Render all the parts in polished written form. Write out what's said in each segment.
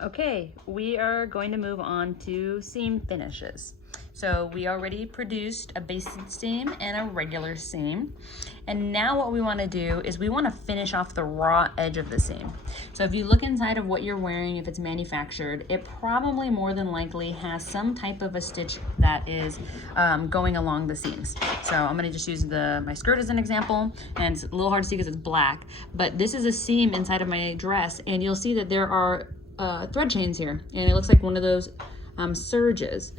Okay, we are going to move on to seam finishes. So we already produced a basic seam and a regular seam. And now what we want to do is we want to finish off the raw edge of the seam. So if you look inside of what you're wearing, if it's manufactured, it probably more than likely has some type of a stitch that is going along the seams. So I'm going to just use my skirt as an example, and it's a little hard to see because it's black, but this is a seam inside of my dress, and you'll see that there are thread chains here, and it looks like one of those serges.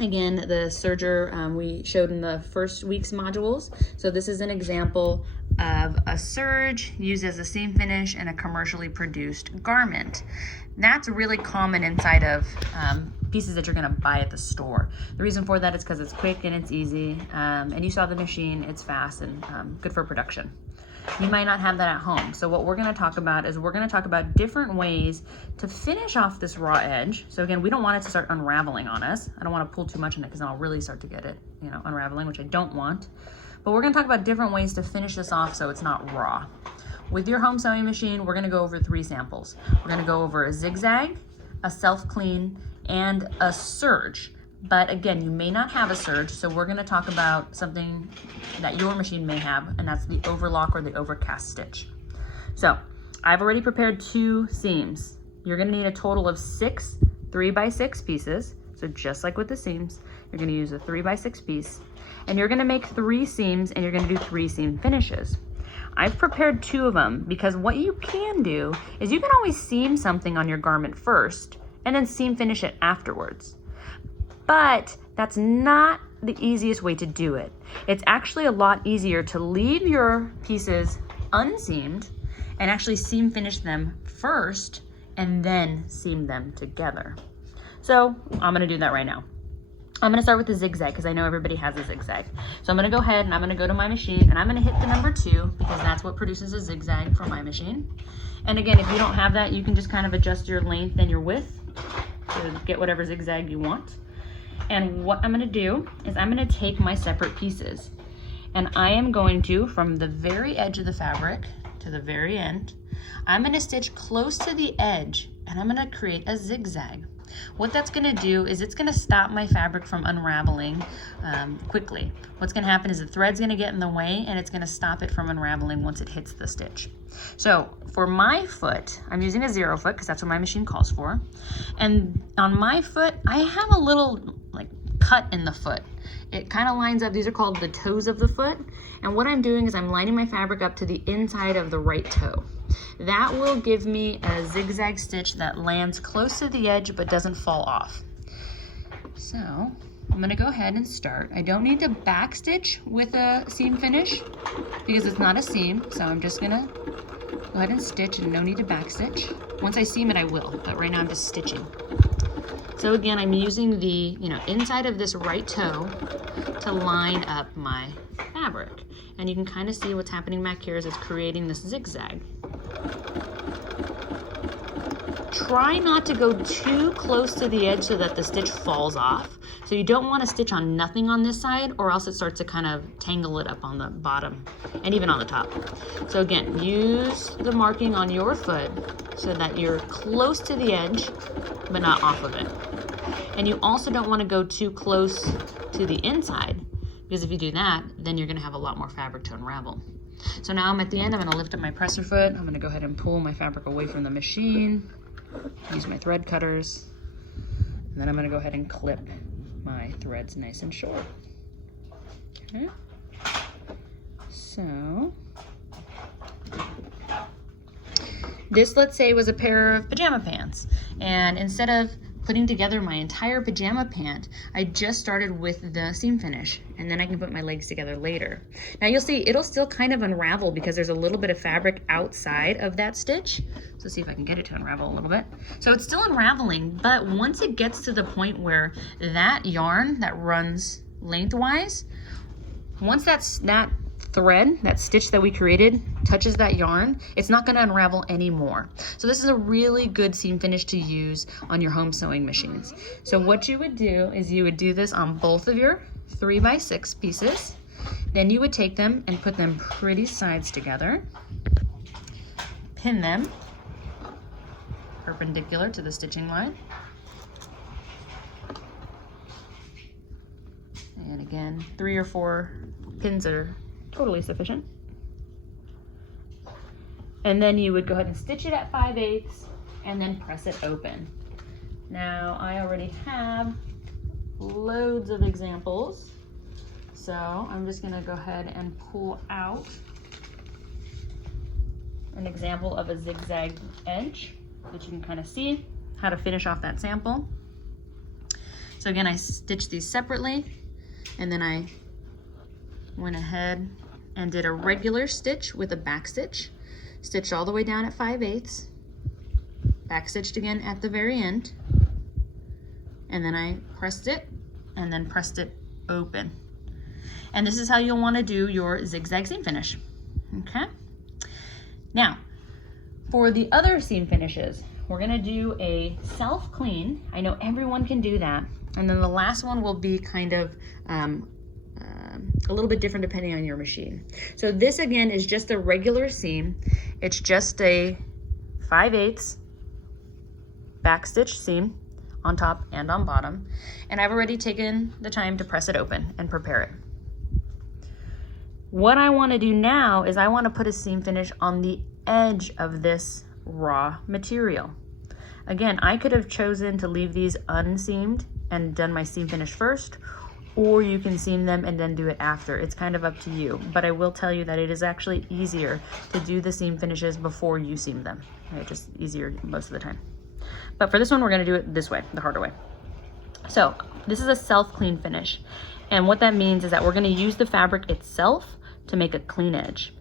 Again, the serger we showed in the first week's modules. So this is an example of a serge used as a seam finish in a commercially produced garment. That's really common inside of pieces that you're gonna buy at the store. The reason for that is because it's quick and it's easy, and you saw the machine, it's fast and good for production. You might not have that at home. So what we're gonna talk about is we're gonna talk about different ways to finish off this raw edge. So again, we don't want it to start unraveling on us. I don't wanna pull too much on it because then I'll really start to get it, unraveling, which I don't want. But we're gonna talk about different ways to finish this off so it's not raw. With your home sewing machine, we're gonna go over 3 samples. We're gonna go over a zigzag, a self-clean, and a serge. But again, you may not have a serge, so we're gonna talk about something that your machine may have, and that's the overlock or the overcast stitch. So I've already prepared 2 seams. You're gonna need a total of 6 3x6 pieces. So just like with the seams, you're gonna use a 3x6 piece, and you're gonna make 3 seams, and you're gonna do 3 seam finishes. I've prepared 2 of them because what you can do is you can always seam something on your garment first and then seam finish it afterwards. But that's not the easiest way to do it. It's actually a lot easier to leave your pieces unseamed and actually seam finish them first and then seam them together. So I'm gonna do that right now. I'm gonna start with the zigzag because I know everybody has a zigzag. So I'm gonna go ahead and I'm gonna go to my machine and I'm gonna hit the number 2 because that's what produces a zigzag for my machine. And again, if you don't have that, you can just kind of adjust your length and your width to get whatever zigzag you want. And what I'm gonna do is I'm gonna take my separate pieces and I am going to, from the very edge of the fabric to the very end, I'm gonna stitch close to the edge and I'm gonna create a zigzag. What that's gonna do is it's gonna stop my fabric from unraveling quickly. What's gonna happen is the thread's gonna get in the way and it's gonna stop it from unraveling once it hits the stitch. So for my foot, I'm using a 0 foot because that's what my machine calls for. And on my foot, I have a little cut in the foot. It kind of lines up, these are called the toes of the foot. And what I'm doing is I'm lining my fabric up to the inside of the right toe. That will give me a zigzag stitch that lands close to the edge but doesn't fall off. So I'm gonna go ahead and start. I don't need to back stitch with a seam finish because it's not a seam. So I'm just gonna go ahead and stitch and no need to back stitch. Once I seam it, I will, but right now I'm just stitching. So again, I'm using the inside of this right toe to line up my fabric. And you can kind of see what's happening back here is it's creating this zigzag. Try not to go too close to the edge so that the stitch falls off. So you don't want to stitch on nothing on this side or else it starts to kind of tangle it up on the bottom and even on the top. So again, use the marking on your foot so that you're close to the edge but not off of it. And you also don't want to go too close to the inside because if you do that, then you're going to have a lot more fabric to unravel. So now I'm at the end, I'm going to lift up my presser foot. I'm going to go ahead and pull my fabric away from the machine, use my thread cutters, and then I'm going to go ahead and clip my threads nice and short. Okay. So this, let's say, was a pair of pajama pants, and instead of putting together my entire pajama pant, I just started with the seam finish, and then I can put my legs together later. Now you'll see it'll still kind of unravel because there's a little bit of fabric outside of that stitch. So see if I can get it to unravel a little bit. So it's still unraveling, but once it gets to the point where that yarn that runs lengthwise, once that thread, that stitch that we created, touches that yarn, it's not going to unravel anymore. So this is a really good seam finish to use on your home sewing machines. So what you would do is you would do this on both of your 3x6 pieces. Then you would take them and put them pretty sides together, pin them, perpendicular to the stitching line. And again, 3 or 4 pins are totally sufficient. And then you would go ahead and stitch it at 5/8 and then press it open. Now I already have loads of examples, so I'm just gonna go ahead and pull out an example of a zigzag edge that you can kind of see how to finish off that sample. So again, I stitched these separately, and then I went ahead and did a regular stitch with a back stitch, stitched all the way down at 5/8, back stitched again at the very end, and then I pressed it and then pressed it open. And this is how you'll want to do your zigzag seam finish. Okay. Now, for the other seam finishes, we're gonna do a self-clean. I know everyone can do that. And then the last one will be kind of a little bit different depending on your machine. So this again is just a regular seam. It's just a 5/8 back stitch seam on top and on bottom. And I've already taken the time to press it open and prepare it. What I want to do now is I want to put a seam finish on the edge of this raw material. Again, I could have chosen to leave these unseamed and done my seam finish first, or you can seam them and then do it after. It's kind of up to you, but I will tell you that it is actually easier to do the seam finishes before you seam them. Right? Just easier most of the time. But for this one, we're gonna do it this way, the harder way. So this is a self-clean finish. And what that means is that we're gonna use the fabric itself to make a clean edge.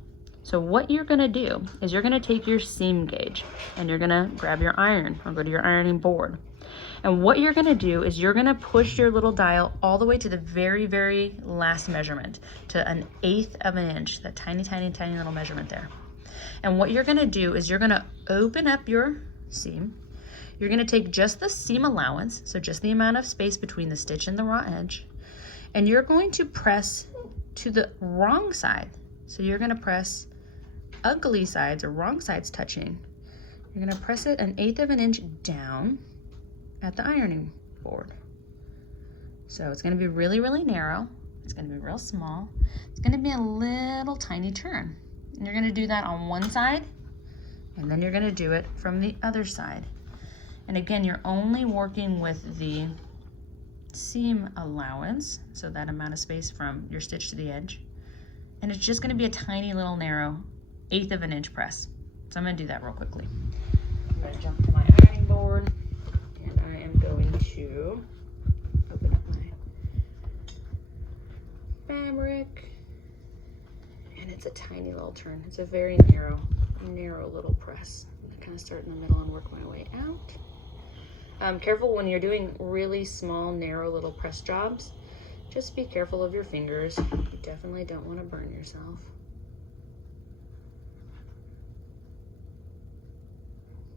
So what you're gonna do is you're gonna take your seam gauge and you're gonna grab your iron or go to your ironing board. And what you're gonna do is you're gonna push your little dial all the way to the very, very last measurement, to 1/8 of an inch, that tiny, tiny, tiny little measurement there. And what you're gonna do is you're gonna open up your seam. You're gonna take just the seam allowance, so just the amount of space between the stitch and the raw edge, and you're going to press to the wrong side. So you're gonna press ugly sides or wrong sides touching. You're gonna press it 1/8 of an inch down at the ironing board. So it's gonna be really, really narrow. It's gonna be real small. It's gonna be a little tiny turn. And you're gonna do that on one side, and then you're gonna do it from the other side. And again, you're only working with the seam allowance, so that amount of space from your stitch to the edge. And it's just gonna be a tiny little narrow 1/8 of an inch press. So I'm gonna do that real quickly. I'm gonna jump to my ironing board, and I am going to open up my fabric. And it's a tiny little turn. It's a very narrow little press. I'm gonna kind of start in the middle and work my way out. Careful when you're doing really small, narrow little press jobs. Just be careful of your fingers. You definitely don't want to burn yourself.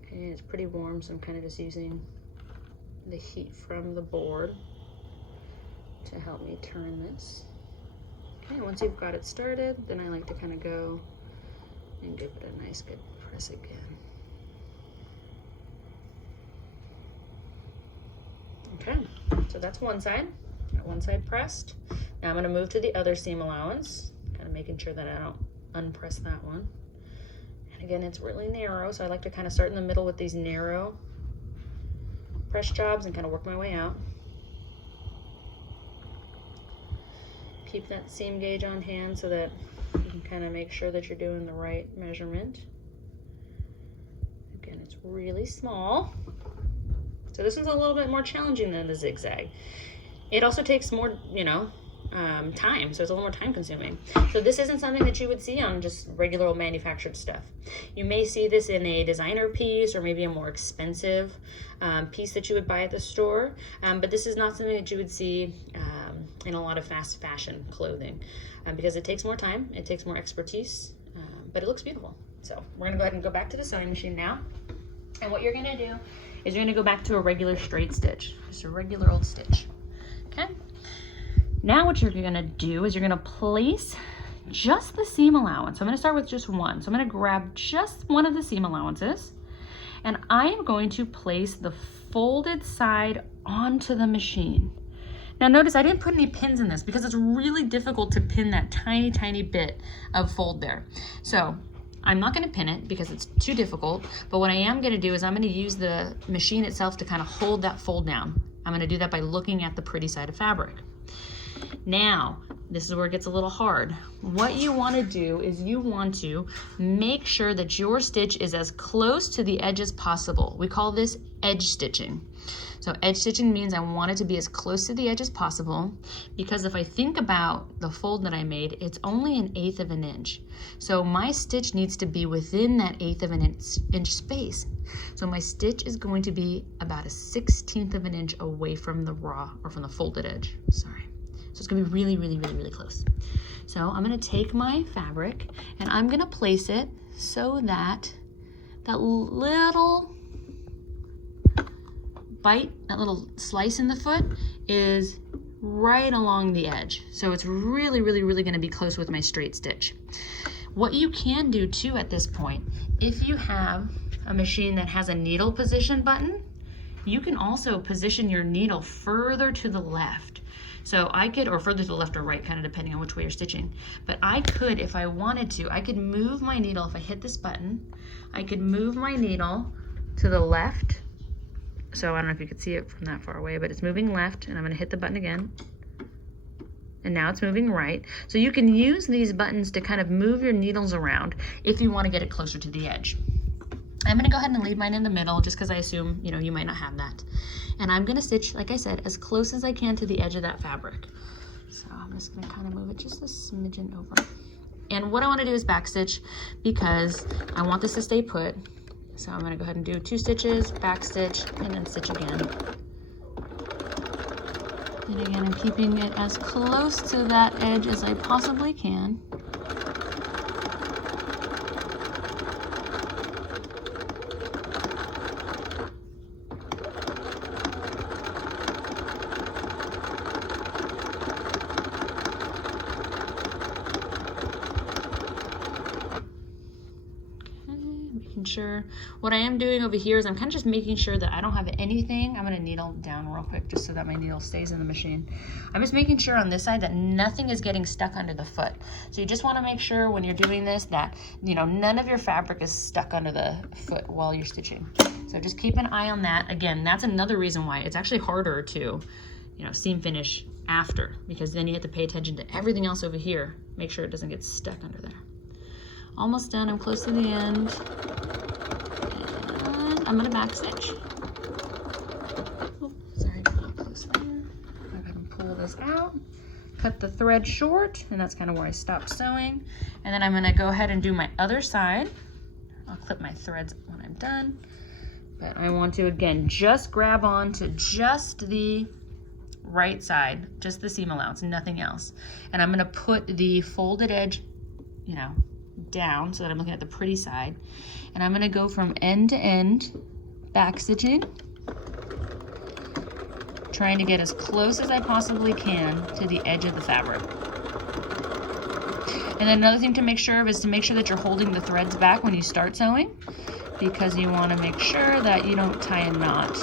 Okay, it's pretty warm, so I'm kind of just using the heat from the board to help me turn this. Okay, once you've got it started, then I like to kind of go and give it a nice good press again. Okay, so that's one side. Got one side pressed. Now I'm going to move to the other seam allowance, kind of making sure that I don't unpress that one. And again, it's really narrow, so I like to kind of start in the middle with these narrow press jobs and kind of work my way out. Keep that seam gauge on hand so that you can kind of make sure that you're doing the right measurement. Again, it's really small. So this one's a little bit more challenging than the zigzag. It also takes more, time, so it's a little more time consuming. So this isn't something that you would see on just regular old manufactured stuff. You may see this in a designer piece or maybe a more expensive piece that you would buy at the store, but this is not something that you would see in a lot of fast fashion clothing because it takes more time, it takes more expertise, but it looks beautiful. So we're gonna go ahead and go back to the sewing machine now. And what you're gonna do is you're gonna go back to a regular straight stitch, just a regular old stitch, okay? Now what you're gonna do is you're gonna place just the seam allowance. So I'm gonna start with just one. So I'm gonna grab just one of the seam allowances, and I am going to place the folded side onto the machine. Now notice I didn't put any pins in this because it's really difficult to pin that tiny, tiny bit of fold there. So I'm not gonna pin it because it's too difficult, but what I am gonna do is I'm gonna use the machine itself to kind of hold that fold down. I'm gonna do that by looking at the pretty side of fabric. Now, this is where it gets a little hard. What you wanna do is you want to make sure that your stitch is as close to the edge as possible. We call this edge stitching. So edge stitching means I want it to be as close to the edge as possible, because if I think about the fold that I made, it's only 1/8 of an inch. So my stitch needs to be within that 1/8 of an inch space. So my stitch is going to be about 1/16 of an inch away from the raw, or from the folded edge, sorry. So it's gonna be really, really, really, really close. So I'm gonna take my fabric and I'm gonna place it so that that little bite, that little slice in the foot is right along the edge. So it's really, really, really gonna be close with my straight stitch. What you can do too at this point, if you have a machine that has a needle position button, you can also position your needle further to the left. So I could, or further to the left or right, kind of depending on which way you're stitching. But I could, if I wanted to, I could move my needle, if I hit this button, I could move my needle to the left. So I don't know if you could see it from that far away, but it's moving left, and I'm gonna hit the button again. And now it's moving right. So you can use these buttons to kind of move your needles around if you wanna get it closer to the edge. I'm gonna go ahead and leave mine in the middle just because I assume, you know, you might not have that. And I'm gonna stitch, like I said, as close as I can to the edge of that fabric. So I'm just gonna kind of move it just a smidgen over. And what I wanna do is back stitch because I want this to stay put. So I'm gonna go ahead and do 2 stitches, back stitch, and then stitch again. And again, I'm keeping it as close to that edge as I possibly can. Sure. What I am doing over here is I'm kind of just making sure that I don't have anything. I'm going to needle down real quick just so that my needle stays in the machine. I'm just making sure on this side that nothing is getting stuck under the foot. So you just want to make sure when you're doing this that, you know, none of your fabric is stuck under the foot while you're stitching. So just keep an eye on that. Again, that's another reason why it's actually harder to, you know, seam finish after, because then you have to pay attention to everything else over here. Make sure it doesn't get stuck under there. Almost done, I'm close to the end. And I'm gonna back stitch. Oh, sorry, close fire. Go ahead and pull this out. Cut the thread short, and that's kind of where I stopped sewing. And then I'm gonna go ahead and do my other side. I'll clip my threads when I'm done. But I want to, again, just grab on to just the right side, just the seam allowance, nothing else. And I'm gonna put the folded edge, you know, down so that I'm looking at the pretty side, and I'm going to go from end to end back stitching, trying to get as close as I possibly can to the edge of the fabric. And then another thing to make sure of is to make sure that you're holding the threads back when you start sewing, because you want to make sure that you don't tie a knot.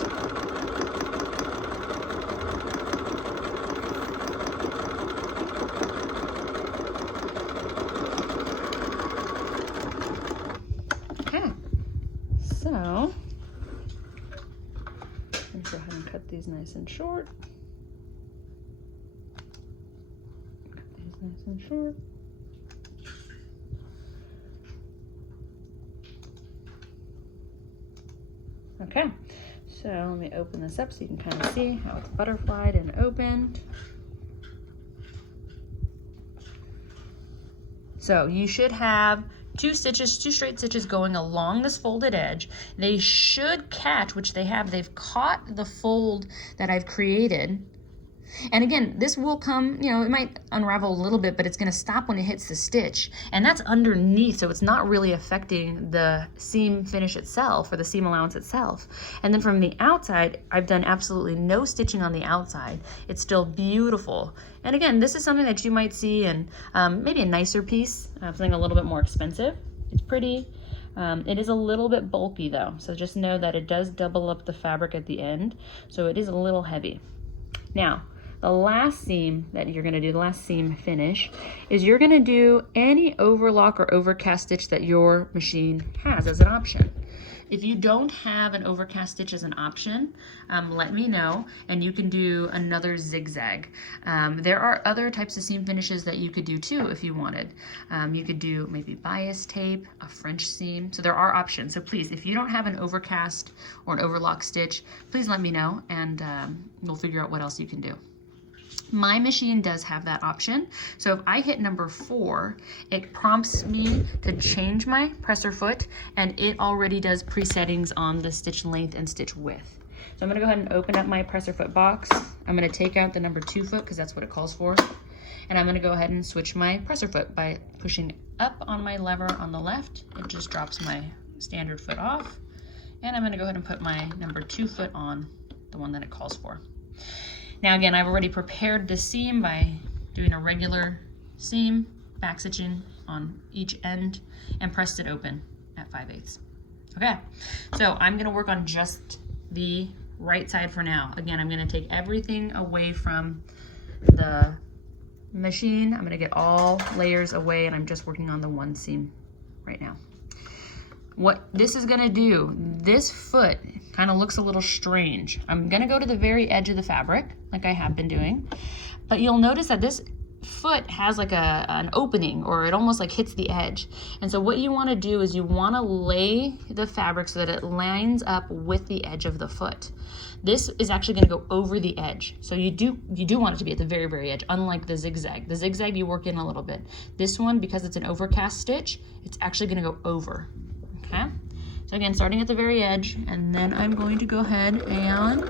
So, let's go ahead and cut these nice and short. Cut these nice and short. Okay, so let me open this up so you can kind of see how it's butterflied and opened. So you should have 2 stitches, 2 straight stitches going along this folded edge. They should catch, which they have, they've caught the fold that I've created. And again, this will come, you know, it might unravel a little bit, but it's gonna stop when it hits the stitch. And that's underneath, so it's not really affecting the seam finish itself or the seam allowance itself. And then from the outside, I've done absolutely no stitching on the outside. It's still beautiful. And again, this is something that you might see in maybe a nicer piece, something a little bit more expensive. It's pretty, It is a little bit bulky though, so just know that it does double up the fabric at the end, so it is a little heavy. Now, the last seam that you're gonna do, the last seam finish, is you're gonna do any overlock or overcast stitch that your machine has as an option. If you don't have an overcast stitch as an option, let me know, and you can do another zigzag. There are other types of seam finishes that you could do too if you wanted. You could do maybe bias tape, a French seam, so there are options. So please, if you don't have an overcast or an overlock stitch, please let me know, and we'll figure out what else you can do. My machine does have that option. So if I hit number 4, it prompts me to change my presser foot, and it already does presettings on the stitch length and stitch width. So I'm gonna go ahead and open up my presser foot box. I'm gonna take out the number 2 foot because that's what it calls for. And I'm gonna go ahead and switch my presser foot by pushing up on my lever on the left. It just drops my standard foot off. And I'm gonna go ahead and put my number 2 foot on, the one that it calls for. Now again, I've already prepared the seam by doing a regular seam, back stitching on each end, and pressed it open at 5/8. Okay, so I'm gonna work on just the right side for now. Again, I'm gonna take everything away from the machine. I'm gonna get all layers away, and I'm just working on the one seam right now. What this is gonna do, this foot kind of looks a little strange. I'm gonna go to the very edge of the fabric, like I have been doing, but you'll notice that this foot has like an opening, or it almost like hits the edge. And so what you wanna do is you wanna lay the fabric so that it lines up with the edge of the foot. This is actually gonna go over the edge. So you do want it to be at the very, very edge, unlike the zigzag. The zigzag you work in a little bit. This one, because it's an overcast stitch, it's actually gonna go over. Okay, so again, starting at the very edge, and then I'm going to go ahead and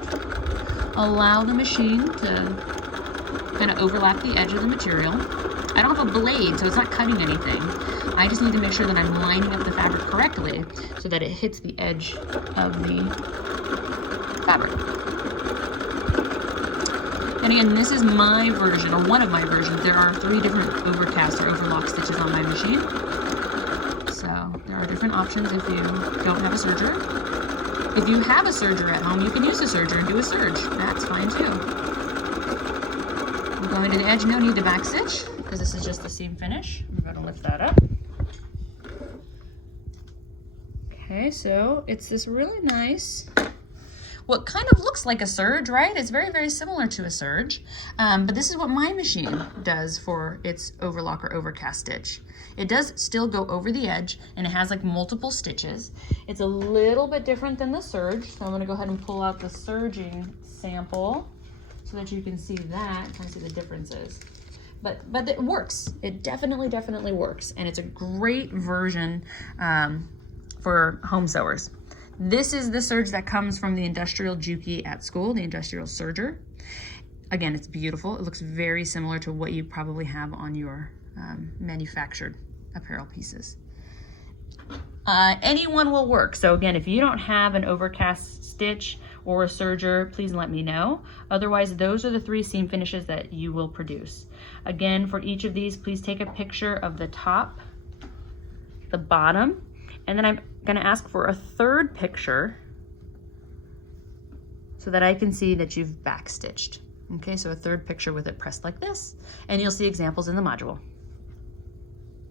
allow the machine to kind of overlap the edge of the material. I don't have a blade, so it's not cutting anything. I just need to make sure that I'm lining up the fabric correctly so that it hits the edge of the fabric. And again, this is my version, or one of my versions. There are 3 different overcast or overlock stitches on my machine. So there are different options if you don't have a serger. If you have a serger at home, you can use a serger and do a serge. That's fine too. I'm going to the edge, no need to back stitch because this is just the seam finish. I'm going to lift that up. Okay, so it's this really nice, what kind of looks like a serge, right? It's very, very similar to a serge, but this is what my machine does for its overlock or overcast stitch. It does still go over the edge, and it has like multiple stitches. It's a little bit different than the serge, so I'm gonna go ahead and pull out the serging sample so that you can see that, kind of see the differences. But it works. It definitely works, and it's a great version for home sewers. This is the serge that comes from the industrial Juki at school, the industrial serger. Again, it's beautiful. It looks very similar to what you probably have on your manufactured apparel pieces. Anyone will work. So again, if you don't have an overcast stitch or a serger, please let me know. Otherwise, those are the 3 seam finishes that you will produce. Again, for each of these, please take a picture of the top, the bottom, and then I'm gonna ask for a 3rd picture so that I can see that you've backstitched. Okay, so a 3rd picture with it pressed like this, and you'll see examples in the module.